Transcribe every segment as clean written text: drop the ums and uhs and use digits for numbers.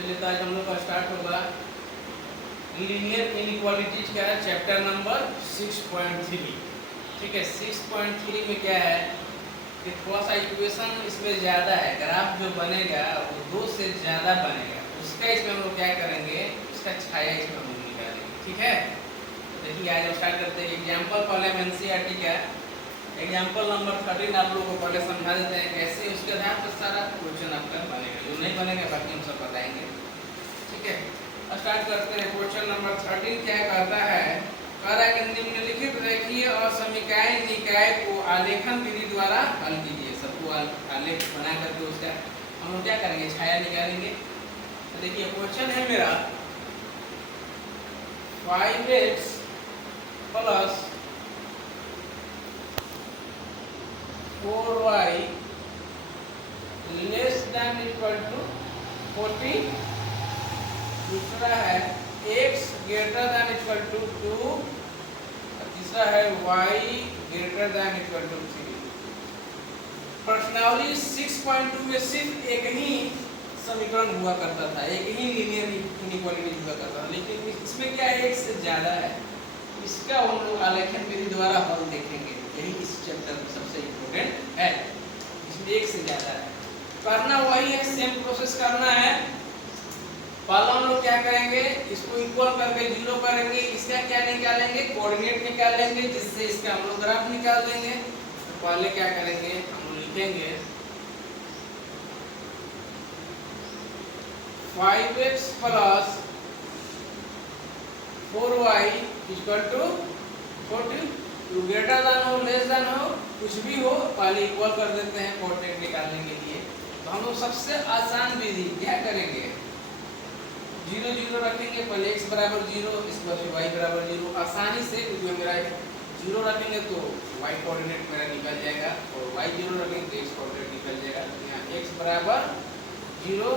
चलिए तो आज हम लोग का स्टार्ट होगा लीनियर इनइक्वालिटीज का चैप्टर नंबर 6.3। ठीक है, 6.3 में क्या है कि थोड़ा सा इक्वेशन इसमें ज़्यादा है, ग्राफ जो बनेगा वो 2 से ज़्यादा बनेगा, उसका इसमें हम लोग क्या करेंगे, उसका छाया इसमें हम लोग निकालेंगे। ठीक है, तो देखिए आज हम स्टार्ट करते हैं एग्जाम्पल। पहले हम एनसीईआरटी का एग्जाम्पल नंबर 13 आप लोगों को पहले समझा देते हैं कैसे, उसके आधार पर सारा क्वेश्चन आपका बनेगा, जो नहीं बनेगा बाकी हम सब बताएंगे। ठीक है, स्टार्ट करते हैं। क्वेश्चन नंबर 13 क्या कहता है, कह रहा है कि निम्नलिखित रेखीय और समीकरण निकाय को आलेखन विधि द्वारा हल कीजिए। सबको आलेख बना करके उसका हम लोग क्या करेंगे, छाया निकालेंगे। तो देखिए क्वेश्चन है मेरा 5x plus 4y less than equal to 40। दूसरा है x greater than equal to 2। तीसरा है y greater than equal to 3। प्रश्नावली 6.2 में सिर्फ एक ही समीकरण हुआ करता था, एक ही लीनियर इनइक्वालिटी हुआ करता था, लेकिन इसमें क्या है, एक से ज्यादा है। इसका हम लोग आलेखन विधि द्वारा हल देखेंगे, यही इस चैप्टर में सबसे इम्पोर्टेंट है। इसमें एक से ज्यादा है, करना वही है, सेम प्रोसेस करना है। पहले हम लोग क्या करेंगे, इसको इक्वल करके 0 करेंगे, इसका क्या निकालेंगे, कोऑर्डिनेट निकालेंगे, जिससे इसका हम लोग ग्राफ निकाल देंगे। तो पहले क्या करेंगे, हम लिखेंगे 5x plus 4y equal to 40। तो ग्रेटर देन हो लेस देन हो कुछ भी हो, पहले इक्वल कर देते हैं कोऑर्डिनेट निकालने के लिए। तो हम लोग सबसे आसान विधि क्या करेंगे, 0 0 रखेंगे, पहले x बराबर 0, इस पर y बराबर 0, आसानी से, क्योंकि मेरा 0 रखेंगे तो y कोऑर्डिनेट मेरा निकल जाएगा, और y 0 रखेंगे तो x कोऑर्डिनेट निकल जाएगा। यहाँ x बराबर 0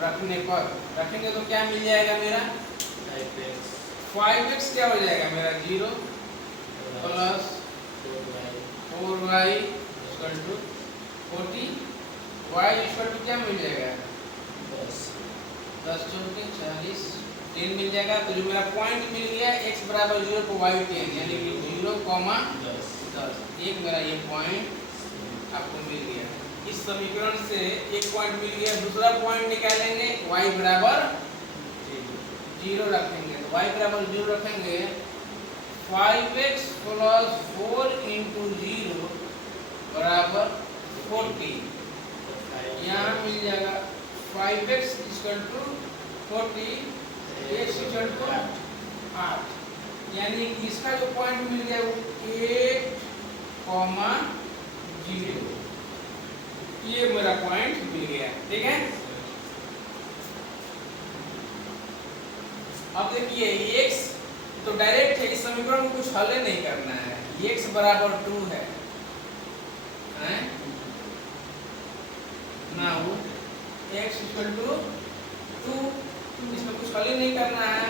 रखने पर रखेंगे तो क्या मिल जाएगा मेरा, 5x क्या हो जाएगा मेरा 0 plus 4y equal to 40। y equal to क्या मिल जाएगा, 10 चौके 40, 10 मिल जाएगा। तो जो मेरा पॉइंट मिल गया x बराबर 0 को y 10, यानी कि 0,10 एक मेरा ये पॉइंट आपको मिल गया। इस समीकरण से एक पॉइंट मिल गया, दूसरा पॉइंट निकालेंगे, y बराबर 0 रखेंगे। तो y बराबर 0 रखेंगे, 5x प्लस 4 इंटू 0 बराबर 40। यहाँ मिल जाएगा 5x equal to 40, x equal to 8, यानी इसका जो पॉइंट मिल गया वो 8,0, ये मेरा पॉइंट मिल गया। ठीक है, अब देखिए x तो डायरेक्ट है, इस समीकरण को कुछ हल नहीं करना है, x बराबर 2 है ना, वो x इक्वल टू 2, इसमें कुछ हल नहीं करना है,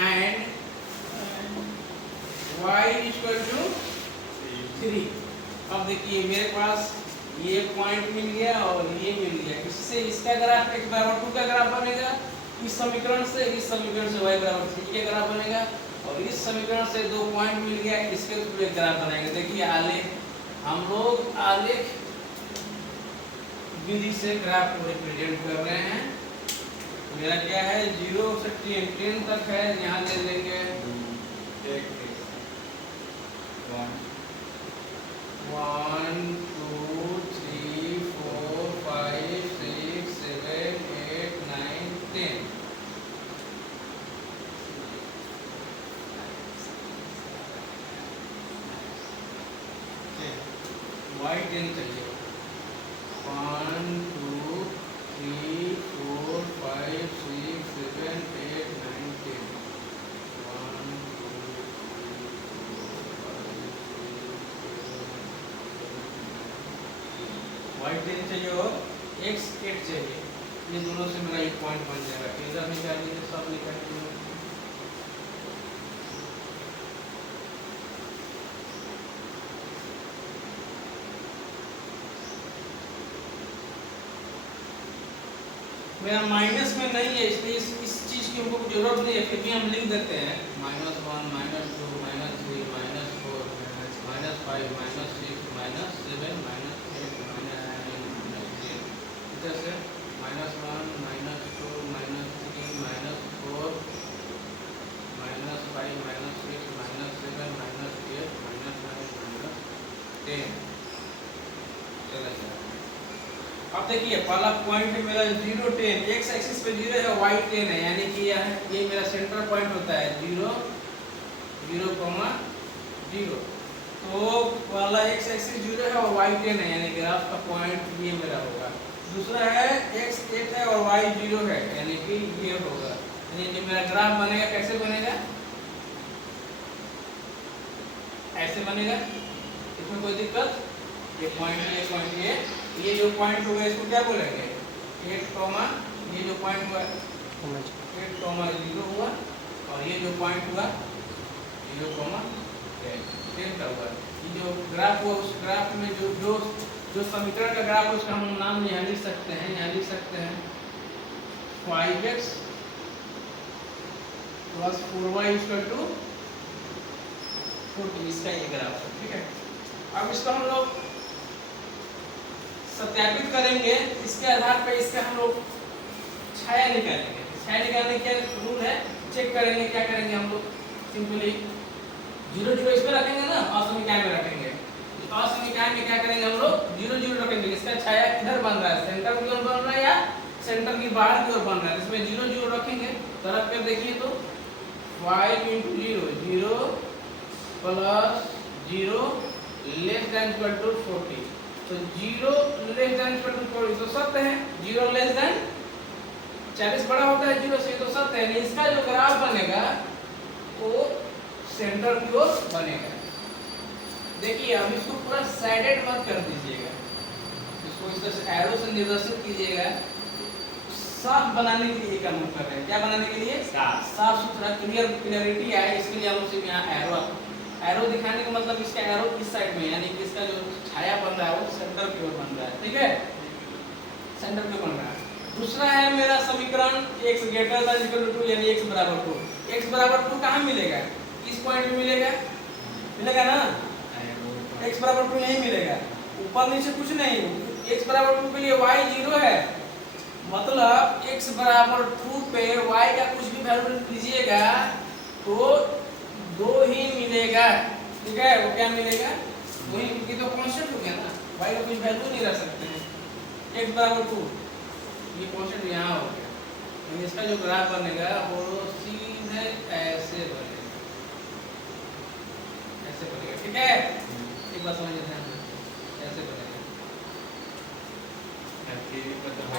एंड y इक्वल टू 3। अब देखिए मेरे पास ये पॉइंट मिल गया और ये मिल गया, इससे इसका ग्राफ x बराबर 2 का ग्राफ बनेगा, इस समीकरण से y बराबर 3 का ग्राफ बनेगा, और इस समीकरण से 2 पॉइंट मिल गया, इसके थ्रू एक ग्राफ बनाएंगे। देखिए आलेख, हम लोग आलेख विधि से ग्राफ को रिप्रेजेंट कर रहे हैं। मेरा क्या है, 0 से 10 तक है, यहाँ ले लेंगे 1 2 3 4 5 6 7 8 9 10। y 10 चाहिए, 1 2 3 4 5 6 7 8 9 10। 1 y 10 चाहिए और x 8 चाहिए, ये दोनों से मेरा एक पॉइंट बन जाएगा। इधर निकाल लीजिए, सब निकाल लीजिए। मेरा माइनस में नहीं है, इसलिए इस चीज़ की हमको जरूरत नहीं है, फिर भी हम लिख देते हैं -1 -2 -3 -4 -5 -6 -7 -8 -9 -10 जैसे -1 -2 -3 -4 -5 -6 -7 -8 -10 चलेगा। अब देखिए पहला पॉइंट है मेरा 0 10, एक्स एक्सिस पे 0 है, वाई 10 है, यानी कि ये मेरा सेंटर पॉइंट होता है 0 0 0। तो पहला एक्स एक्सिस 0 है और वाई 10 है, यानी ग्राफ का पॉइंट ये मेरा होगा। दूसरा है एक्स 1 है और वाई 0 है, यानी कि ये होगा। यानी कि मेरा ग्राफ बनेगा, कैसे बनेगा? ऐसे बनेगा, इसमें कोई दिक्कत? ये पॉइंट ये जो पॉइंट होगा इसको क्या बोलेंगे? 8, ये जो पॉइंट हुआ 8, 0 हुआ, और ये जो पॉइंट हुआ 0, 10 का हुआ। ये जो ग्राफ हुआ उस ग्राफ में जो समीकरण का ग्राफ उसका हम नाम यहाँ लिख सकते हैं, 5x + 4y = 40, इसका ये ग्राफ है, ठीक है। अब इसको हम लोग सत्यापित करेंगे, इसके आधार पर इसका हम लोग छाया निकालेंगे। छाया निकालने का रूल है, चेक करेंगे, क्या करेंगे हम लोग? सिंपली 0 0 इस पे रखेंगे ना, असमीकाय में रखेंगे। असमीकाय में क्या करेंगे हम लोग? 0 0 रखेंगे। इसका छाया किधर बन रहा है? सेंटर की ओर बन रहा है या सेंटर की बाहर की ओर बन रहा है? इसमें 0 0 रखेंगे। तरफ पे देखिए तो 5 × 0 0 + 0 <= 40। तो 0 <= 40 तो सत्य है। 0 40 बड़ा होता है 0 से, तो सत्य है। इसका जो ग्राफ बनेगा वो सेंटर की ओर बनेगा। देखिए अब इसको पूरा साइडेड मत कर दीजिएगा, इसको इस तरह से एरो से निर्देशित कीजिएगा। साफ बनाने के लिए काम कर रहे हैं। क्या बनाने के लिए? साफ सुथरा क्लियरिटी आए, इसके लिए हम सिर्फ यहाँ एरो दिखाने का मतलब इसका एरो इस साइड में, यानी कि इसका जो छाया बन रहा है वो सेंटर की ओर बन रहा है, ठीक है, सेंटर पे बन रहा है। दूसरा है मेरा समीकरण x > 2, यानी x = 2। x = 2 कहाँ मिलेगा? इस पॉइंट में मिलेगा ना? x = 2 यही मिलेगा, ऊपर नीचे कुछ नहीं। x = 2 के लिए y 0 है, मतलब x = 2 पे y का कुछ भी वैल्यू लीजिएगा तो 2 ही मिलेगा, ठीक है। वो क्या मिलेगा? वही, क्योंकि तो कांस्टेंट हो गया ना, y का कुछ वैल्यू नहीं रख सकते हैं। x = 2, ये कांस्टेंट यहाँ हो गया। तो इसका जो ग्राफ बनेगा वो सीधे ऐसे बनेगा, ठीक है। एक बात समझ लेते हैं, ऐसे बनेगा।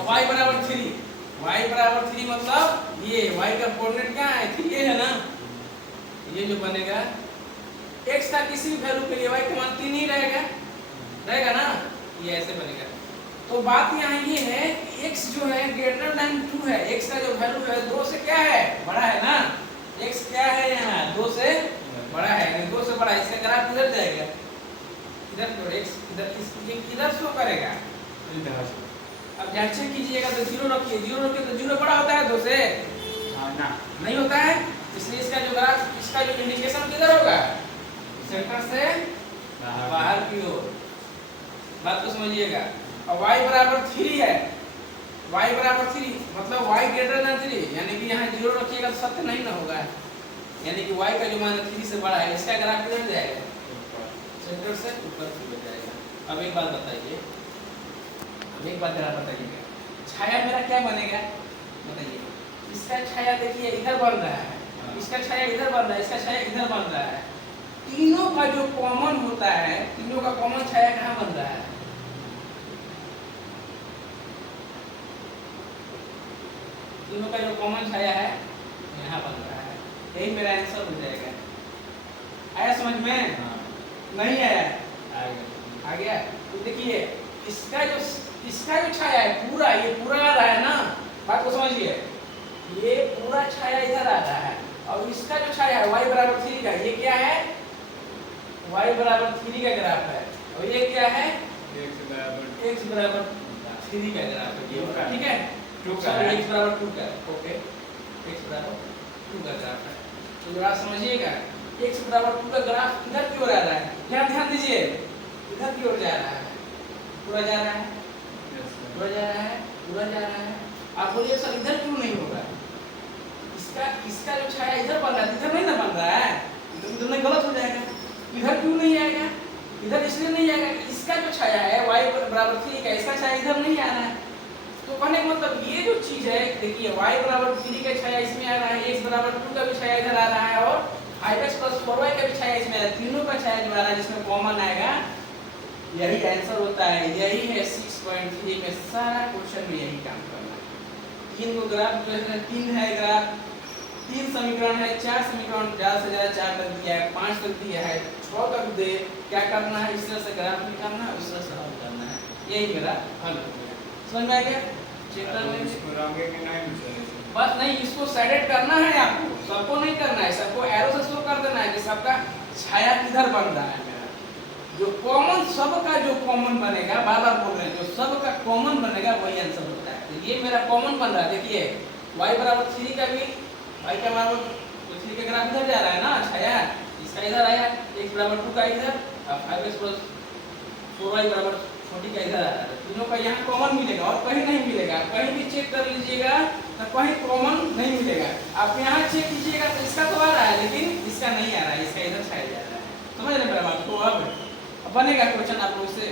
y = 3, y = 3 मतलब ये y का कोऑर्डिनेट क्या है? 3 है ना। ये जो बनेगा x का किसी भी वैल्यू के लिए y का मान 3 ही रहेगा ना, ये ऐसे बनेगा। तो बात यहाँ ये है कि x जो है <2 है, x का जो वैल्यू है 2 से क्या है? बड़ा है ना। x क्या है यहाँ? 2 से बड़ा है, यानी 2 से बड़ा। इसका ग्राफ किधर जाएगा? इधर तो x इधर, ये किधर शो करेगा? अब यहाँ चेक कीजिएगा तो 0 रखिए, 0 रखिए तो 0 बड़ा होता है 2 से? ना, नहीं होता है। इसलिए इसका जो ग्राफ, इसका जो इंडिकेशन किधर होगा? सेंटर से बाहर की ओर। बात को समझिएगा। और y = 3 है, y = 3 मतलब y > 3, यानी कि यहाँ 0 रखिएगा तो सत्य नहीं ना होगा, यानी कि y का जो मान 3 से बड़ा है। इसका ग्राफ किधर जाएगा? सेंटर से ऊपर की ओर जाएगा। अब एक बात बताइए, एक बात जरा बताइएगा, छाया मेरा क्या बनेगा? बताइए। इसका छाया देखिए इधर बन रहा है, इसका छाया इधर बन रहा है, इसका छाया इधर बन रहा है। तीनों का जो कॉमन होता है, तीनों का कॉमन छाया कहाँ बन रहा है? तीनों का जो कॉमन छाया है यहाँ बन रहा है। यही मेरा आंसर हो जाएगा। आया समझ में? नहीं आया? आ गया। तो देखिए इसका जो छाया है पूरा, ये पूरा आ रहा है ना, बात को समझिए। ये पूरा छाया इधर आ रहा है, और इसका जो छाया है y = 3 का, ये क्या है? y = 3 का ग्राफ है, और ये क्या है? x = 3 का ग्राफ है, ठीक है। 2 का है। x बराबर 2 का, ओके, x बराबर 2 का ग्राफ है। तो ग्राफ समझिएगा, x बराबर 2 का ग्राफ इधर की ओर आ रहा है, ध्यान दीजिए, इधर की ओर जा रहा है, पूरा जा रहा है, पूरा जा रहा है, पूरा जा रहा है। आप बोलिए सर इधर क्यों नहीं हो रहा है? इसका जो छाया इधर बन रहा है, इधर नहीं ना बन रहा है, इधर नहीं, गलत हो जाएगा। इधर क्यों नहीं आएगा? इधर इसलिए नहीं आएगा कि इसका जो छाया है y बराबर 3 का, इसका छाया इधर नहीं आ रहा है। तो कहने का मतलब ये जो चीज है, देखिए y बराबर 3 का छाया इसमें आ रहा है, x बराबर 2 का भी छाया इधर आ रहा है, और 5x + 4y का भी छाया इसमें आ रहा है। तीनों का छाया जो आ रहा है जिसमें कॉमन आएगा, यही आंसर होता है। यही है 6.3 में सारा क्वेश्चन में यही काम करना है। तीन को ग्राफ जो है, तीन है ग्राफ, तीन समीकरण है, चार समीकरण, ज्यादा से ज्यादा 4 तक दिया है, 5 तक दिया है, 6 तक दे, क्या करना है, इस तरह से ग्राफ निकालना है, उस तरह से हल करना है। यही मेरा हल हो गया। समझ में आ गया? चैप्टर में इसको आगे के नहीं बस नहीं, इसको सेलेक्ट करना है आपको, सबको नहीं करना है, सबको एरो से शो कर देना है कि सबका छाया किधर बन रहा है। जो कॉमन, सबका जो कॉमन बनेगा, बार बार बोल रहे हैं, जो सबका कॉमन बनेगा वही आंसर होता है। तो ये मेरा कॉमन बन रहा है, देखिए y बराबर 3 का भी, y का बराबर 3 का ग्राफ इधर जा रहा है ना, छाया इसका इधर आया, x बराबर 2 का इधर, अब 5x + 4y बराबर 40 का इधर आ रहा है। तीनों का यहाँ कॉमन मिलेगा और कहीं नहीं मिलेगा। कहीं भी चेक कर लीजिएगा तो कहीं कॉमन नहीं मिलेगा। आप यहाँ चेक कीजिएगा तो इसका तो आ रहा है, लेकिन इसका नहीं आ रहा है, इसका इधर छाया जा रहा है। समझ रहे मेरा बात? तो अब बनेगा क्वेश्चन आप लोग से।